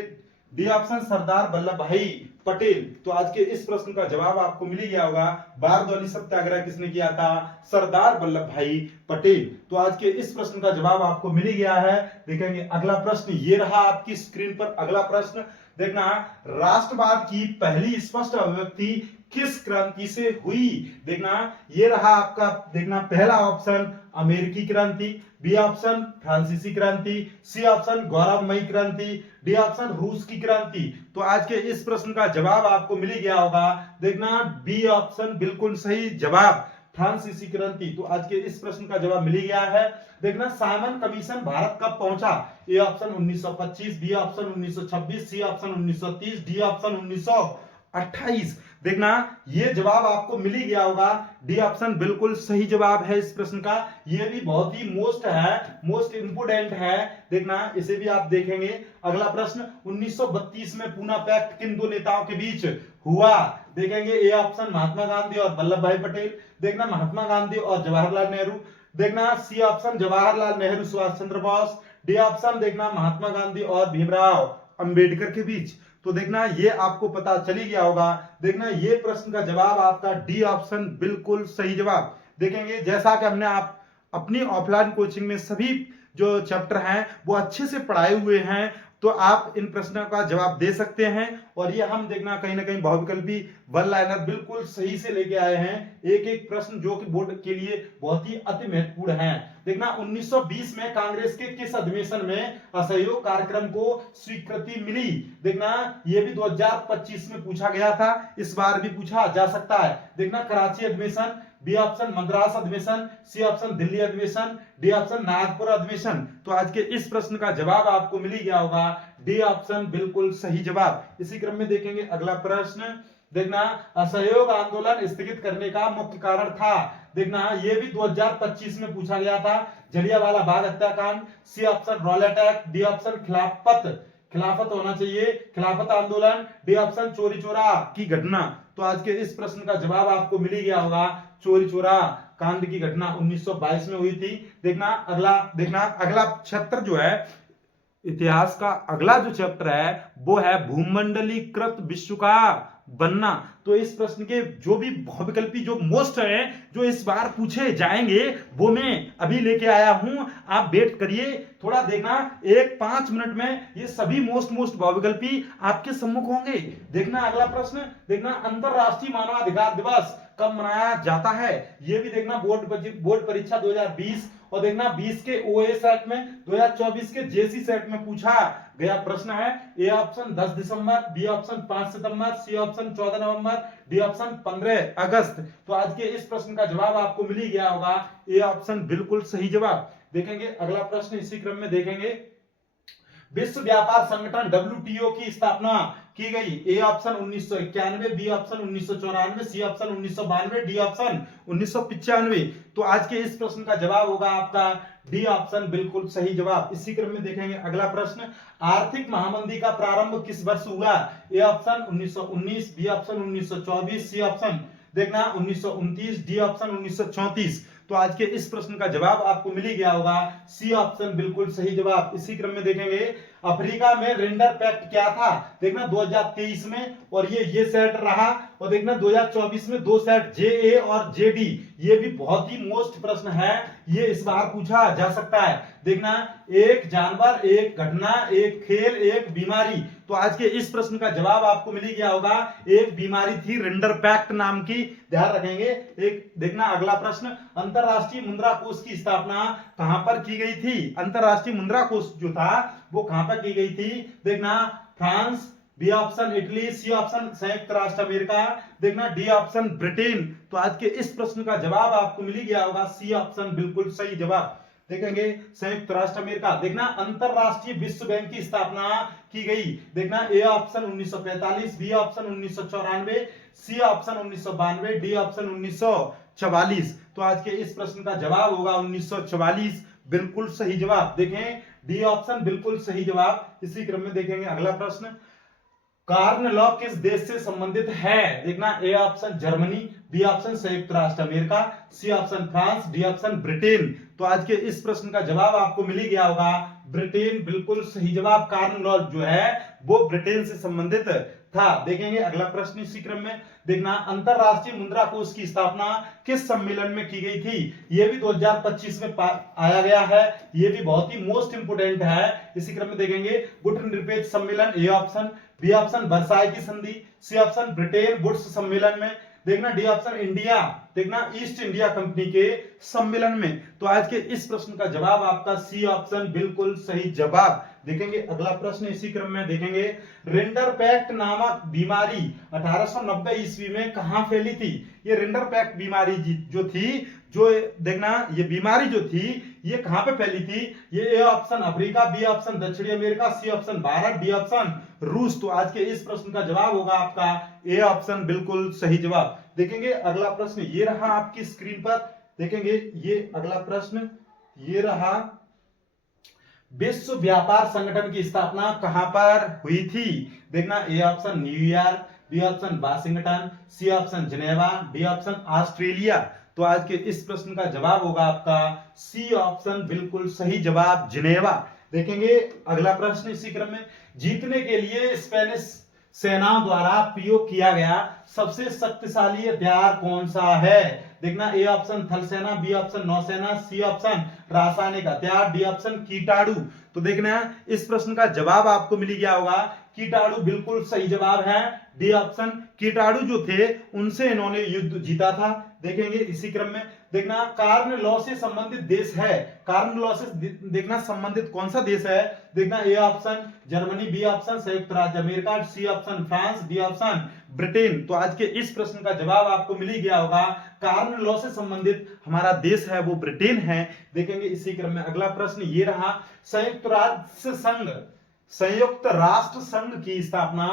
डी ऑप्शन सरदार वल्लभ भाई पटेल। तो आज के इस प्रश्न का जवाब आपको मिल गया होगा। बारदौली सत्याग्रह किसने किया था? सरदार वल्लभ भाई पटेल। तो आज के इस प्रश्न का जवाब आपको मिल गया है। देखेंगे अगला प्रश्न, ये रहा आपकी स्क्रीन पर अगला प्रश्न। देखना राष्ट्रवाद की पहली स्पष्ट अभिव्यक्ति किस क्रांति से हुई? देखना ये रहा आपका देखना पहला ऑप्शन अमेरिकी क्रांति, बी ऑप्शन फ्रांसीसी क्रांति, सी ऑप्शन गौरवमयी क्रांति, डी ऑप्शन रूस की क्रांति। तो आज के इस प्रश्न का जवाब आपको मिल गया होगा। देखना बी ऑप्शन बिल्कुल सही जवाब, फ्रांसीसी क्रांति। तो आज के इस प्रश्न का जवाब मिल गया है। देखना साइमन कमीशन भारत कब पहुंचा? A option 1925, B option 1926, C option 1930, D option 1928। देखना ये जवाब आपको मिल ही गया होगा। डी ऑप्शन बिल्कुल सही जवाब है इस प्रश्न का। ये भी बहुत ही मोस्ट इंपोर्टेंट है। देखना इसे भी आप देखेंगे। अगला प्रश्न 1932 में पूना पैक्ट किन दो नेताओं के बीच हुआ? देखेंगे ए ऑप्शन महात्मा गांधी और वल्लभ भाई पटेल, देखना महात्मा गांधी और जवाहरलाल नेहरू, देखना सी option Jawaharlal Nehru Subhash Chandra Bose, D option देखना महात्मा गांधी और भीमराव अंबेडकर के बीच। तो देखना ये आपको पता चली गया होगा। देखना ये प्रश्न का जवाब आपका डी ऑप्शन बिल्कुल सही जवाब। देखेंगे जैसा कि हमने आप अपनी ऑफलाइन कोचिंग में सभी जो चैप्टर हैं वो अच्छे से पढ़ाए हुए हैं, तो आप इन प्रश्नों का जवाब दे सकते हैं। और ये हम देखना कहीं ना कहीं बहुविकल्पी वन लाइनर बिल्कुल सही से लेके आए हैं, एक एक प्रश्न जो कि बोर्ड के लिए बहुत ही अति महत्वपूर्ण है। देखना 1920 में कांग्रेस के किस अधिवेशन में असहयोग कार्यक्रम को स्वीकृति मिली? देखना ये भी 2025 में पूछा गया था, इस बार भी पूछा जा सकता है। देखना कराची अधिवेशन, बी ऑप्शन मद्रास अधिवेशन, सी ऑप्शन दिल्ली अधिवेशन, डी ऑप्शन नागपुर अधिवेशन। तो आज के इस प्रश्न का जवाब आपको मिल गया होगा। डी ऑप्शन बिल्कुल सही जवाब। इसी क्रम में देखेंगे अगला प्रश्न। देखना असहयोग आंदोलन स्थगित करने का मुख्य कारण था? देखना ये भी 2025 में पूछा गया था। जलियांवाला बाग हत्याकांड, C option Rowlatt Act, D option Khilafat होना चाहिए, खिलाफत आंदोलन, डी ऑप्शन चोरी चोरा की घटना। तो आज के इस प्रश्न का जवाब आपको मिल गया होगा। चोरी चोरा कांड की घटना 1922 में हुई थी। देखना अगला चैप्टर जो है इतिहास का, अगला जो चैप्टर है वो है भूमंडलीकृत विश्व का बनना। तो इस प्रश्न के जो भी बहुविकल्पी जो मोस्ट है जो इस बार पूछे जाएंगे वो मैं अभी लेके आया हूं, आप वेट करिए थोड़ा। देखना 5 मिनट में ये सभी मोस्ट बहुविकल्पी आपके सम्मुख होंगे। देखना अगला प्रश्न, देखना अंतरराष्ट्रीय मानवाधिकार दिवस कब मनाया जाता है? ये भी देखना बोर्ड परीक्षा 2020 और देखना 20 के ओए सेट में 2024 के जेसी सेट में पूछा गया प्रश्न है। ए ऑप्शन 10 दिसंबर, बी ऑप्शन 5 सितंबर, सी ऑप्शन 14 नवंबर, डी ऑप्शन 15 अगस्त। तो आज के इस प्रश्न का जवाब आपको मिल ही गया होगा, ए ऑप्शन बिल्कुल सही जवाब। देखेंगे अगला प्रश्न इसी क्रम में देखेंगे। विश्व व्यापार संगठन WTO की स्थापना की गई। A option 1991, B option 1994, C option 1992, D option 1995। तो आज के इस प्रश्न का जवाब होगा आपका डी ऑप्शन बिल्कुल सही जवाब। इसी क्रम में देखेंगे अगला प्रश्न। आर्थिक महामंदी का प्रारंभ किस वर्ष हुआ? A option 1919, B option 1924, C option देखना 1929, डी ऑप्शन 1934। तो आज के इस प्रश्न का जवाब आपको मिल ही गया होगा, सी ऑप्शन बिल्कुल सही जवाब। इसी क्रम में देखेंगे अफ्रीका में रेंडर पैक्ट क्या था? देखना 2023 में और ये सेट रहा, और देखना 2024 में 2 सेट JA और JD। ये भी बहुत ही मोस्ट प्रश्न है, ये इस बार पूछा जा सकता है। देखना एक जानवर, एक घटना, एक खेल, एक बीमारी। तो आज के इस प्रश्न का जवाब आपको मिल ही गया होगा, एक बीमारी थी रेंडर पैक्ट नाम की, ध्यान रखेंगे। एक देखना अगला प्रश्न। अंतरराष्ट्रीय मुद्रा कोष की स्थापना कहां पर की गई थी? अंतरराष्ट्रीय मुद्रा कोष जो था वो कहां पर की गई थी? देखना France, B option Italy, C option संयुक्त राष्ट्र अमेरिका, देखना डी ऑप्शन ब्रिटेन। तो आज के इस प्रश्न का जवाब आपको मिल ही गया होगा, सी ऑप्शन बिल्कुल सही जवाब। देखेंगे संयुक्त राष्ट्र अमेरिका। देखना अंतरराष्ट्रीय विश्व बैंक की स्थापना की गई। देखना A option 1945, B option 1994, C option 1992, D option 1944। तो आज के इस प्रश्न का जवाब होगा 1944 बिल्कुल सही जवाब। देखें डी ऑप्शन बिल्कुल सही जवाब। इसी क्रम में देखेंगे अगला प्रश्न। कार्न लॉ किस देश से संबंधित है? देखना A option Germany, B option संयुक्त राष्ट्र America, C option France, D option Britain. तो आज के इस प्रश्न का जवाब आपको मिल ही गया होगा, ब्रिटेन बिल्कुल सही जवाब। कार्न लॉ जो है वो ब्रिटेन से संबंधित था। देखेंगे अगला प्रश्न इसी क्रम में। देखना अंतरराष्ट्रीय मुद्रा कोष की स्थापना किस सम्मेलन में की गई थी? ये भी 2025 में आया गया है, ये भी बहुत ही मोस्ट इंपोर्टेंट है। इसी क्रम में देखेंगे गुटनिरपेक्ष सम्मेलन, A option, B option Versailles की संधि, सी ऑप्शन ब्रिटेन वुड्स सम्मेलन में, देखना डी ऑप्शन इंडिया, देखना ईस्ट इंडिया कंपनी के सम्मेलन में। तो आज के इस प्रश्न का जवाब आपका सी ऑप्शन बिल्कुल सही जवाब। देखेंगे अगला प्रश्न इसी क्रम में देखेंगे। रेंडर पैक्ट नामक बीमारी 1890 ईस्वी में कहां फैली थी? ये रेंडर पैक्ट बीमारी जो थी, जो देखना ये बीमारी जो थी ये कहां पे फैली थी? ये A option Africa, B option दक्षिणी America, C option Bharat, D option रूस। तो आज के इस प्रश्न का जवाब होगा आपका ए ऑप्शन बिल्कुल सही जवाब। देखेंगे अगला प्रश्न, ये रहा आपकी स्क्रीन पर। देखेंगे ये अगला प्रश्न, ये रहा विश्व व्यापार संगठन की स्थापना कहां पर हुई थी? देखना A option New York, B option Washington, C option Geneva, D option Australia. तो आज के इस प्रश्न का जवाब होगा आपका सी ऑप्शन बिल्कुल सही जवाब, जिनेवा। देखेंगे अगला प्रश्न इसी क्रम में। जीतने के लिए स्पेनिश सेनाओं द्वारा प्रयोग किया गया सबसे शक्तिशाली हथियार कौन सा है? देखना ए ऑप्शन थल सेना, बी ऑप्शन नौसेना, सी ऑप्शन रासायनिक हथियार, डी ऑप्शन कीटाणु। तो देखना इस प्रश्न का जवाब आपको मिल गया होगा, कीटाणु बिल्कुल सही जवाब है, डी ऑप्शन। कीटाणु जो थे उनसे इन्होंने युद्ध जीता था। देखेंगे इसी क्रम में। देखना कार्न लॉ से संबंधित देश है, कार्न लॉ से देखना संबंधित कौन सा देश है? देखना A option Germany, B option संयुक्त राज्य America, C option France, D option Britain. तो आज के इस प्रश्न का जवाब आपको मिल ही गया होगा, कार्न लॉ से संबंधित हमारा देश है वो ब्रिटेन है। देखेंगे इसी क्रम में अगला प्रश्न, ये रहा संयुक्त राष्ट्र संघ की स्थापना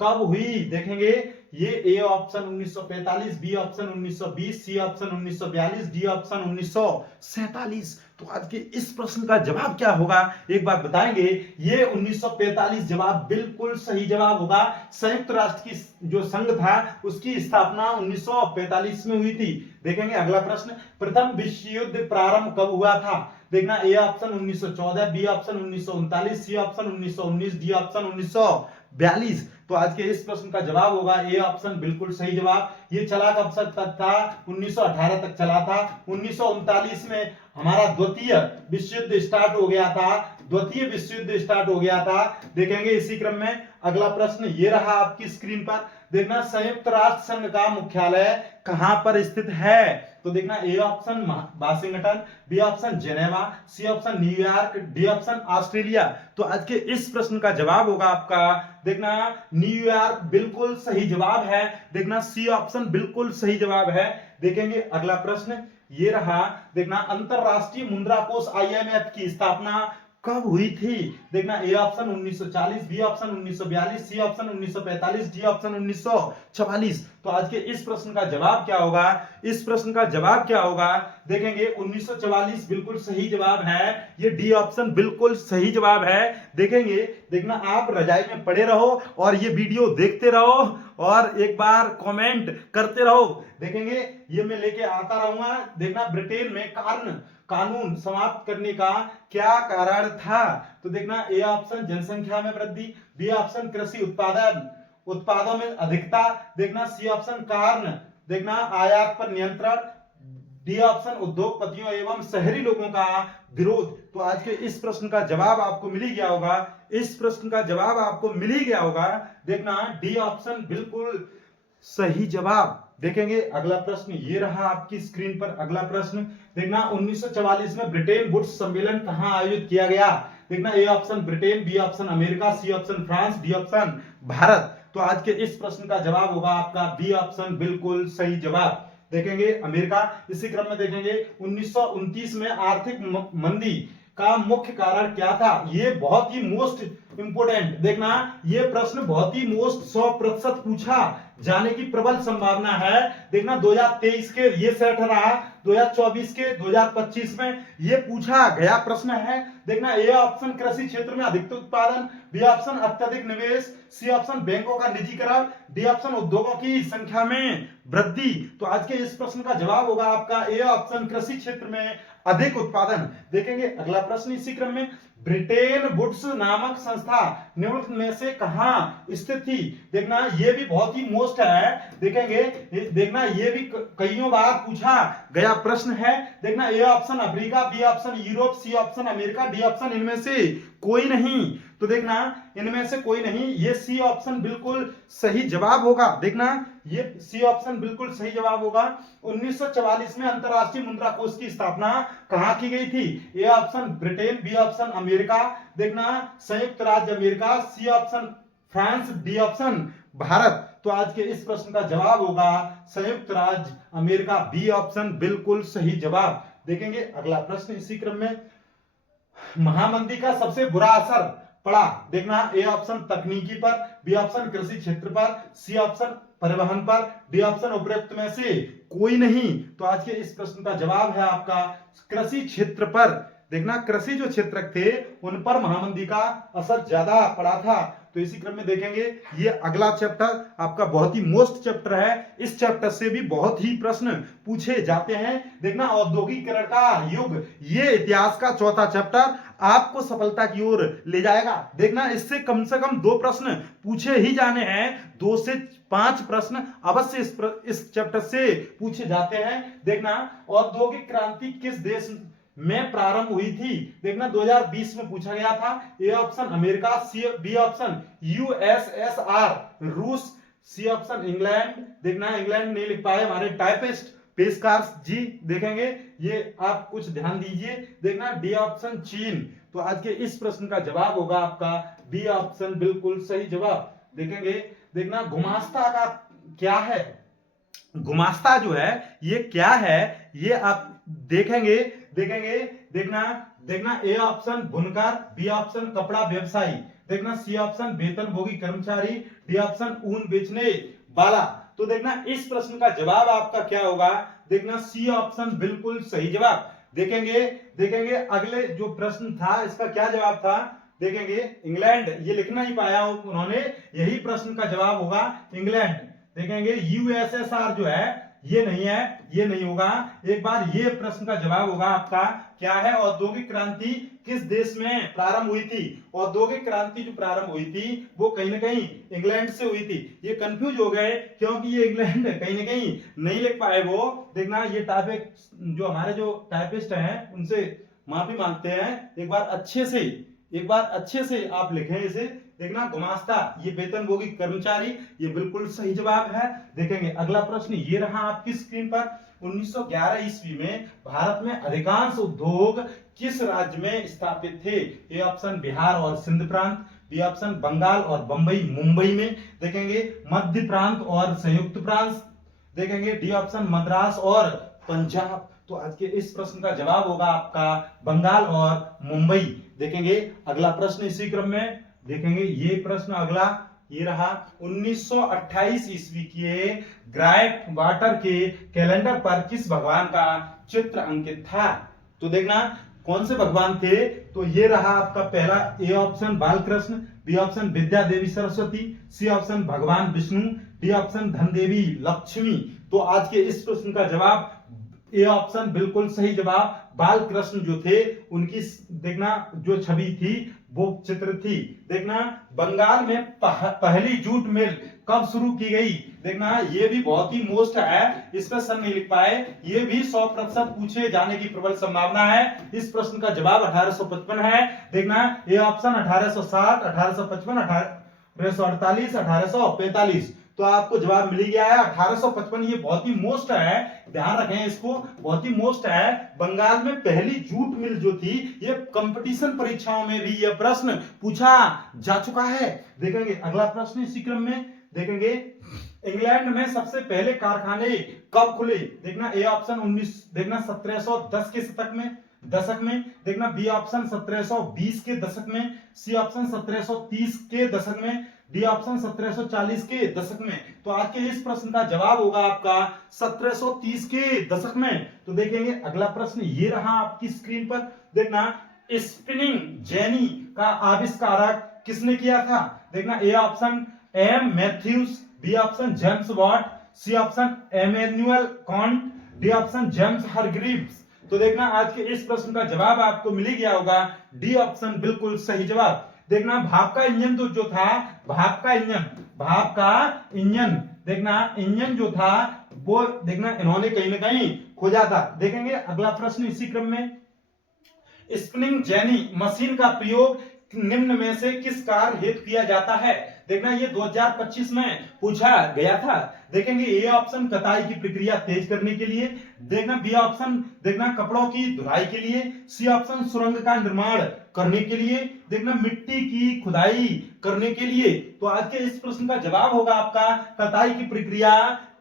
कब हुई? देखेंगे ये A option 1945, B option 1920, C option 1942, D option 1947। तो आज के इस प्रश्न का जवाब क्या होगा एक बात बताएंगे। ये 1945 जवाब बिल्कुल सही जवाब होगा। संयुक्त राष्ट्र की जो संघ था उसकी स्थापना 1945 में हुई थी। देखेंगे अगला प्रश्न, प्रथम विश्व युद्ध प्रारंभ कब हुआ था? देखना A option 1914, B option 1939, C option 1919, D option 1942। तो आज के इस प्रश्न का जवाब होगा ए ऑप्शन बिल्कुल सही जवाब। ये चला कब तक था? 1918 तक चला था। 1939 में हमारा द्वितीय विश्व युद्ध स्टार्ट हो गया था, द्वितीय विश्व युद्ध स्टार्ट हो गया था। देखेंगे इसी क्रम में अगला प्रश्न, ये रहा आपकी स्क्रीन पर। देखना संयुक्त राष्ट्र संघ का मुख्यालय कहां पर स्थित है? तो देखना A option Washington, B option Geneva, C option New York, D option Australia. तो आज के इस प्रश्न का जवाब होगा आपका देखना न्यूयॉर्क बिल्कुल सही जवाब है। देखना सी ऑप्शन बिल्कुल सही जवाब है। देखेंगे अगला प्रश्न ये रहा, देखना अंतरराष्ट्रीय मुद्रा कोष IMF की स्थापना कब हुई थी? देखना A option 1940, B option 1942, C option 1945, D option 1944। तो आज के इस प्रश्न का जवाब क्या होगा? इस प्रश्न का जवाब क्या होगा? देखेंगे 1944 बिल्कुल सही जवाब है। ये डी ऑप्शन बिल्कुल सही जवाब है। देखेंगे देखना आप रजाई में पड़े रहो और ये वीडियो देखते रहो और एक बार कमेंट करते रहो। देखेंगे ये मैं लेके आता रहूंगा। देखना ब्रिटेन में कानून समाप्त करने का क्या कारण था? तो देखना ए ऑप्शन जनसंख्या में वृद्धि, बी ऑप्शन कृषि उत्पादों में अधिकता, देखना सी ऑप्शन कारण देखना आयात पर नियंत्रण, डी ऑप्शन उद्योगपतियों एवं शहरी लोगों का विरोध। तो आज के इस प्रश्न का जवाब आपको मिल ही गया होगा। इस प्रश्न का जवाब आपको मिल ही गया होगा। देखना डी ऑप्शन बिल्कुल सही जवाब। देखेंगे अगला प्रश्न ये रहा आपकी स्क्रीन पर। अगला प्रश्न देखना 1944 में ब्रिटेन वुड्स सम्मेलन कहां आयोजित किया गया? देखना A option Britain, B option America, C option France, D option Bharat. तो आज के इस प्रश्न का जवाब होगा आपका बी ऑप्शन बिल्कुल सही जवाब। देखेंगे अमेरिका। इसी क्रम में देखेंगे 1929 में आर्थिक मंदी का मुख्य कारण क्या था? ये बहुत ही मोस्ट इंपोर्टेंट, देखना ये प्रश्न बहुत ही मोस्ट 100% पूछा जाने की प्रबल संभावना है। देखना 2023 के ये सेट रहा, 2024 के 2025 में ये पूछा गया प्रश्न है। देखना ए ऑप्शन कृषि क्षेत्र में अधिकतम उत्पादन, बी ऑप्शन अत्यधिक निवेश, सी ऑप्शन बैंकों का निजीकरण, डी ऑप्शन उद्योगों की संख्या में वृद्धि। तो आज के इस प्रश्न का जवाब होगा आपका ए ऑप्शन कृषि क्षेत्र में अधिक उत्पादन। देखेंगे अगला प्रश्न इसी क्रम में, ब्रिटेन वुड्स नामक संस्था निम्नलिखित में से कहां स्थित थी? देखना ये भी बहुत ही मोस्ट है। देखेंगे देखना ये भी कईयों बार पूछा गया प्रश्न है। देखना A option Africa, B option Europe, C option America, D option इनमें से कोई नहीं। तो देखना इनमें से कोई नहीं, ये सी ऑप्शन बिल्कुल सही जवाब होगा। देखना ये सी ऑप्शन बिल्कुल सही जवाब होगा। 1944 में अंतरराष्ट्रीय मुद्रा कोष की स्थापना कहां की गई थी? A option Britain, B option America, देखना संयुक्त राज्य America, C option France, D option Bharat. तो आज के इस प्रश्न का जवाब होगा संयुक्त राज्य अमेरिका, बी ऑप्शन बिल्कुल सही जवाब। देखेंगे अगला प्रश्न इसी क्रम में, महामंदी का सबसे बुरा असर पड़ा? देखना ए ऑप्शन तकनीकी पर, बी ऑप्शन कृषि क्षेत्र पर, सी ऑप्शन परिवहन पर, डी ऑप्शन उपरोक्त में से कोई नहीं। तो आज के इस प्रश्न का जवाब है आपका कृषि क्षेत्र पर। देखना कृषि जो क्षेत्र थे उन पर महामंदी का असर ज्यादा पड़ा था। तो इसी क्रम में देखेंगे ये अगला चैप्टर आपका बहुत ही मोस्ट चैप्टर है। इस चैप्टर से भी बहुत ही प्रश्न पूछे जाते हैं। देखना औद्योगिकीकरण का युग, ये इतिहास का चौथा चैप्टर आपको सफलता की ओर ले जाएगा। देखना इससे कम से कम 2 प्रश्न पूछे ही जाने हैं। 2 से 5 प्रश्न अवश्य इस चैप्टर से पूछे जाते हैं। देखना औद्योगिक क्रांति किस देश में प्रारंभ हुई थी? देखना 2020 में पूछा गया था। A option America, B option USSR रूस, सी ऑप्शन इंग्लैंड। देखना इंग्लैंड नहीं लिख पाए हमारे टाइपिस्ट पेशकार जी। देखेंगे ये आप कुछ ध्यान दीजिए। देखना डी ऑप्शन चीन। तो आज के इस प्रश्न का जवाब होगा आपका बी ऑप्शन बिल्कुल सही जवाब। देखेंगे देखना गुमास्ता का क्या है? गुमास्ता जो है ये क्या है, ये आप देखेंगे देखना ए ऑप्शन बुनकर, बी ऑप्शन कपड़ा व्यवसायी, देखना सी ऑप्शन वेतनभोगी कर्मचारी, डी ऑप्शन ऊन बेचने वाला। तो देखना इस प्रश्न का जवाब आपका क्या होगा? देखना सी ऑप्शन बिल्कुल सही जवाब। देखेंगे अगले जो प्रश्न था इसका क्या जवाब था? देखेंगे इंग्लैंड, ये लिखना ही पाया उन्होंने, यही प्रश्न का जवाब होगा इंग्लैंड। देखेंगे यूएसएसआर जो है ये नहीं है, ये नहीं होगा। एक बार ये प्रश्न का जवाब होगा आपका क्या है? औद्योगिक क्रांति किस देश में प्रारंभ हुई थी? औद्योगिक क्रांति जो प्रारंभ हुई थी वो कहीं ना कहीं इंग्लैंड से हुई थी। ये कंफ्यूज हो गए क्योंकि ये इंग्लैंड कहीं ना कहीं नहीं लिख पाए वो। देखना ये टाइप जो हमारे जो टाइपिस्ट हैं उनसे माफी मांगते हैं। एक बार अच्छे से आप लिखें इसे, देखना गुमास्ता, ये वेतनभोगी कर्मचारी, ये बिल्कुल सही जवाब है। देखेंगे अगला प्रश्न ये रहा आपकी स्क्रीन पर। 1911 ईस्वी में भारत में अधिकांश उद्योग किस राज्य में स्थापित थे? ए ऑप्शन बिहार और सिंध प्रांत, बी ऑप्शन बंगाल और बंबई मुंबई में, देखेंगे मध्य प्रांत और संयुक्त प्रांत, देखेंगे डी ऑप्शन मद्रास और पंजाब। तो आज के इस प्रश्न का जवाब होगा आपका बंगाल और मुंबई। देखेंगे अगला प्रश्न इसी क्रम में, देखेंगे ये प्रश्न अगला ये रहा। 1928 ईस्वी के ग्राइफ वाटर के कैलेंडर पर किस भगवान का चित्र अंकित था? तो देखना कौन से भगवान थे, तो ये रहा आपका पहला A option Balkrishna, B option Vidya Devi Saraswati, C option भगवान विष्णु, डी ऑप्शन धन देवी लक्ष्मी। तो आज के इस प्रश्न का जवाब ए ऑप्शन बिल्कुल सही जवाब, बालकृष्ण जो थे उनकी देखना जो छवि थी वो चित्र थी। देखना बंगाल में पहली जूट मिल कब शुरू की गई? देखना ये भी बहुत ही मोस्ट है, इस पर सर नहीं लिख पाए, ये भी 100% पूछे जाने की प्रबल संभावना है। इस प्रश्न का जवाब 1855 है। देखना ये ऑप्शन 1860, 1855, 1848, 1845। तो आपको जवाब मिल गया है 1855। ये बहुत ही मोस्ट है, ध्यान रखें इसको, बहुत ही मोस्ट है। बंगाल में पहली जूट मिल जो थी, ये कंपटीशन परीक्षाओं में भी यह प्रश्न पूछा जा चुका है। देखेंगे अगला प्रश्न इसी क्रम में, देखेंगे इंग्लैंड में सबसे पहले कारखाने कब खुले? देखना ए ऑप्शन 1710 के दशक में, देखना बी ऑप्शन 1720 के दशक में, सी ऑप्शन 1730 के दशक में, डी ऑप्शन 1740 के दशक में। तो आज के इस प्रश्न का जवाब होगा आपका 1730 के दशक में। तो देखेंगे अगला प्रश्न ये रहा आपकी स्क्रीन पर। देखना स्पिनिंग जेनी का आविष्कारक किसने किया था? देखना A option M Matthews, B option James Watt, C option Immanuel Kant, D option James Hargreaves. तो देखना आज के इस प्रश्न का जवाब आपको मिल गया होगा डी ऑप्शन बिल्कुल सही जवाब। देखना भाप का इंजन तो जो था, भाप का इंजन देखना इंजन जो था वो देखना इन्होंने कहीं ना कहीं खोजा था। देखेंगे अगला प्रश्न इसी क्रम में, स्पिनिंग जेनी मशीन का प्रयोग निम्न में से किस कार्य हेतु किया जाता है? देखना ये 2025 में पूछा गया था। देखेंगे ए ऑप्शन कताई की प्रक्रिया तेज करने के लिए, देखना बी ऑप्शन देखना कपड़ों की धुलाई के लिए, सी ऑप्शन सुरंग का निर्माण करने के लिए, देखना मिट्टी की खुदाई करने के लिए। तो आज के इस प्रश्न का जवाब होगा आपका कताई की प्रक्रिया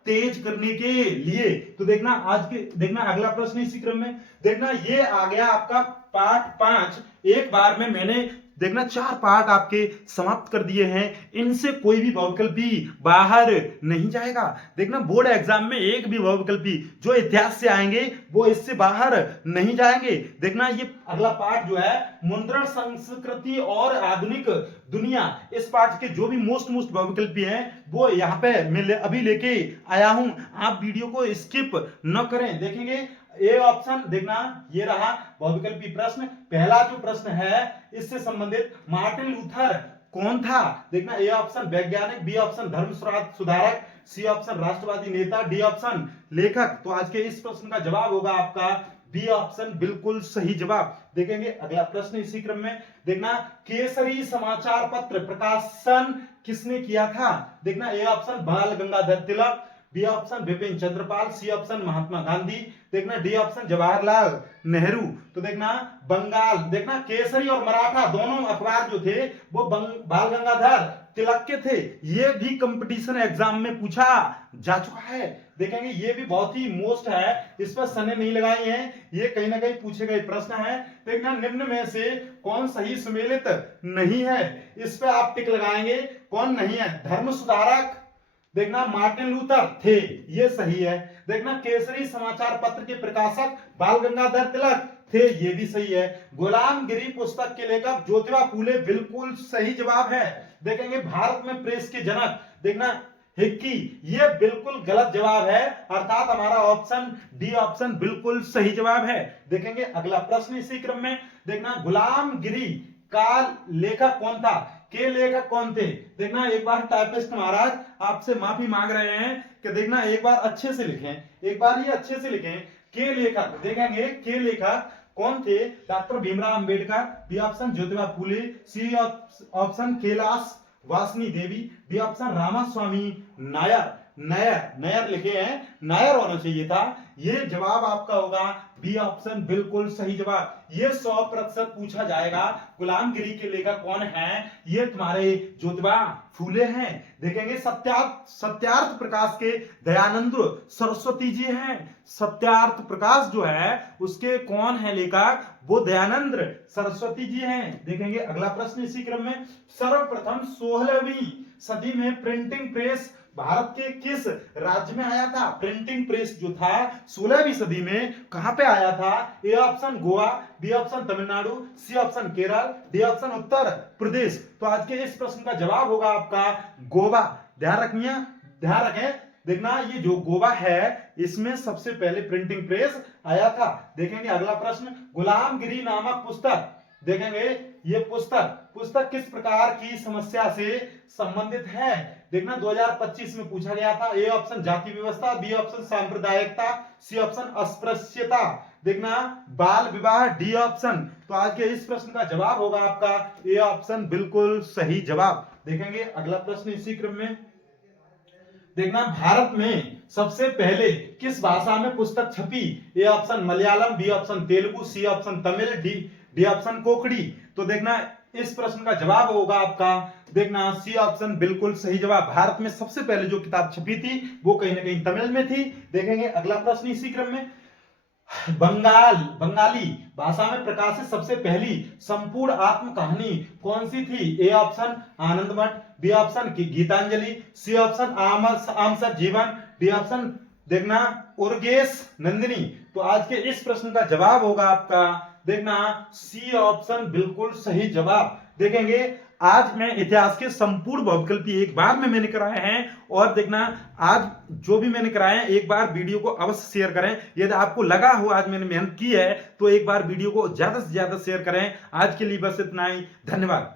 तेज करने के लिए। तो देखना देखना अगला प्रश्न इसी क्रम में, देखना ये आ गया आपका पार्ट 5। एक बार में मैंने देखना 4 पार्ट आपके समाप्त कर दिए हैं, इनसे कोई भी बहुविकल्पी बाहर नहीं जाएगा। देखना बोर्ड एग्जाम में एक भी बहुविकल्पी जो इतिहास से आएंगे वो इससे बाहर नहीं जाएंगे। देखना ये अगला पार्ट जो है मुद्रण संस्कृति और आधुनिक दुनिया, इस पार्ट के जो भी मोस्ट बहुविकल्पी हैं वो यहाँ पे मैं अभी लेके आया हूं, आप वीडियो को स्किप न करें। देखेंगे ए ऑप्शन देखना ये रहा बहुविकल्पी प्रश्न। पहला जो प्रश्न है इससे संबंधित मार्टिन लूथर कौन था? देखना ए ऑप्शन वैज्ञानिक, बी ऑप्शन धर्म सुधारक, सी ऑप्शन राष्ट्रवादी नेता, डी ऑप्शन लेखक। तो आज के इस प्रश्न का जवाब होगा आपका बी ऑप्शन बिल्कुल सही जवाब। देखेंगे अगला प्रश्न इसी क्रम में, देखना केसरी समाचार पत्र प्रकाशन किसने किया था? देखना A option Bal Gangadhar Tilak, B option Bipin Chandrapal, C option Mahatma Gandhi, देखना डी ऑप्शन जवाहरलाल नेहरू। तो देखना बंगाल देखना केसरी और मराठा दोनों अखबार जो थे वो बाल गंगाधर तिलक के थे। ये भी कंपटीशन एग्जाम में पूछा जा चुका है। देखेंगे ये भी बहुत ही मोस्ट है, इस पर सने नहीं लगाई हैं, ये कहीं ना कहीं पूछे गए प्रश्न है। देखना निम्न में से कौन सही सुमेलित नहीं है, इस पर आप टिक लगाएंगे कौन नहीं है। धर्म सुधारक देखना मार्टिन लूथर थे, ये सही है। देखना केसरी समाचार पत्र के प्रकाशक बाल गंगाधर तिलक थे, ये भी सही है। गुलामगिरी पुस्तक के लेखक ज्योतिबा फूले बिल्कुल सही जवाब है। देखेंगे भारत में प्रेस के जनक देखना हिक्की, ये बिल्कुल गलत जवाब है, अर्थात हमारा ऑप्शन डी ऑप्शन बिल्कुल सही जवाब है। देखेंगे अगला प्रश्न इसी क्रम में, देखना गुलामगिरी का लेखक कौन था? के लेखक कौन थे? देखना एक बार टाइपिस्ट महाराज आपसे माफी मांग रहे हैं कि देखना एक बार अच्छे से लिखें, एक बार ये अच्छे से लिखें। के लेखक देखेंगे के लेखक कौन थे? Doctor Bhimrao Ambedkar, B option Jyotiba Phule, C option Kailash Vasni Devi, B option Ramaswamy Nair. Nair लिखे हैं, नायर होना चाहिए था। ये जवाब आपका होगा बी ऑप्शन बिल्कुल सही जवाब। ये 100% पूछा जाएगा। गुलामगिरी के लेखक कौन है? ये तुम्हारे ज्योतिबा फूले हैं। देखेंगे सत्यार्थ प्रकाश के दयानंद सरस्वती जी हैं। सत्यार्थ प्रकाश जो है उसके कौन है लेखक? वो दयानंद सरस्वती जी हैं। देखेंगे अगला प्रश्न इसी क्रम में, सर्वप्रथम 16वीं सदी में प्रिंटिंग प्रेस भारत के किस राज्य में आया था? प्रिंटिंग प्रेस जो था 16वीं सदी में कहां पे आया था? A option Goa, B option Tamil Nadu, C option Kerala, D option Uttar Pradesh. तो आज के इस प्रश्न का जवाब होगा आपका गोवा। ध्यान रखें। देखना ये जो गोवा है इसमें सबसे पहले प्रिंटिंग प्रेस आया था। देखेंगे अगला प्रश्न, गुलामगिरी नामक पुस्तक, देखेंगे ये पुस्तक किस प्रकार की समस्या से संबंधित है? देखना 2025 में पूछा गया था। ए ऑप्शन जाति व्यवस्था, बी ऑप्शन सांप्रदायिकता, सी ऑप्शन अस्पृश्यता, देखना बाल विवाह, डी ऑप्शन। तो आज के इस प्रश्न का जवाब होगा आपका ए ऑप्शन बिल्कुल सही जवाब। देखेंगे अगला प्रश्न इसी क्रम में, देखना भारत में सबसे पहले किस भाषा में पुस्तक छपी? A option Malayalam, B option Telugu, C option Tamil, D option Konkani. तो देखना इस प्रश्न का जवाब होगा आपका, देखना सी ऑप्शन बिल्कुल सही जवाब। भारत में सबसे पहले जो किताब छपी थी वो कहीं ना कहीं तमिल में थी। देखेंगे अगला प्रश्न इसी क्रम में, बंगाली भाषा में प्रकाशित सबसे पहली संपूर्ण आत्म कहानी कौन सी थी? A option Anand Math, B option Gitanjali, C option आमसर जीवन, डी ऑप्शन देखना उर्गेश नंदिनी। तो आज के इस प्रश्न का जवाब होगा आपका, देखना सी ऑप्शन बिल्कुल सही जवाब। देखेंगे आज मैं इतिहास के संपूर्ण बहुविकल्पी एक बार में मैंने कराए हैं, और देखना आज जो भी मैंने कराए हैं एक बार वीडियो को अवश्य शेयर करें। यदि आपको लगा हो आज मैंने मेहनत की है तो एक बार वीडियो को ज्यादा से ज्यादा शेयर करें। आज के लिए बस इतना ही, धन्यवाद।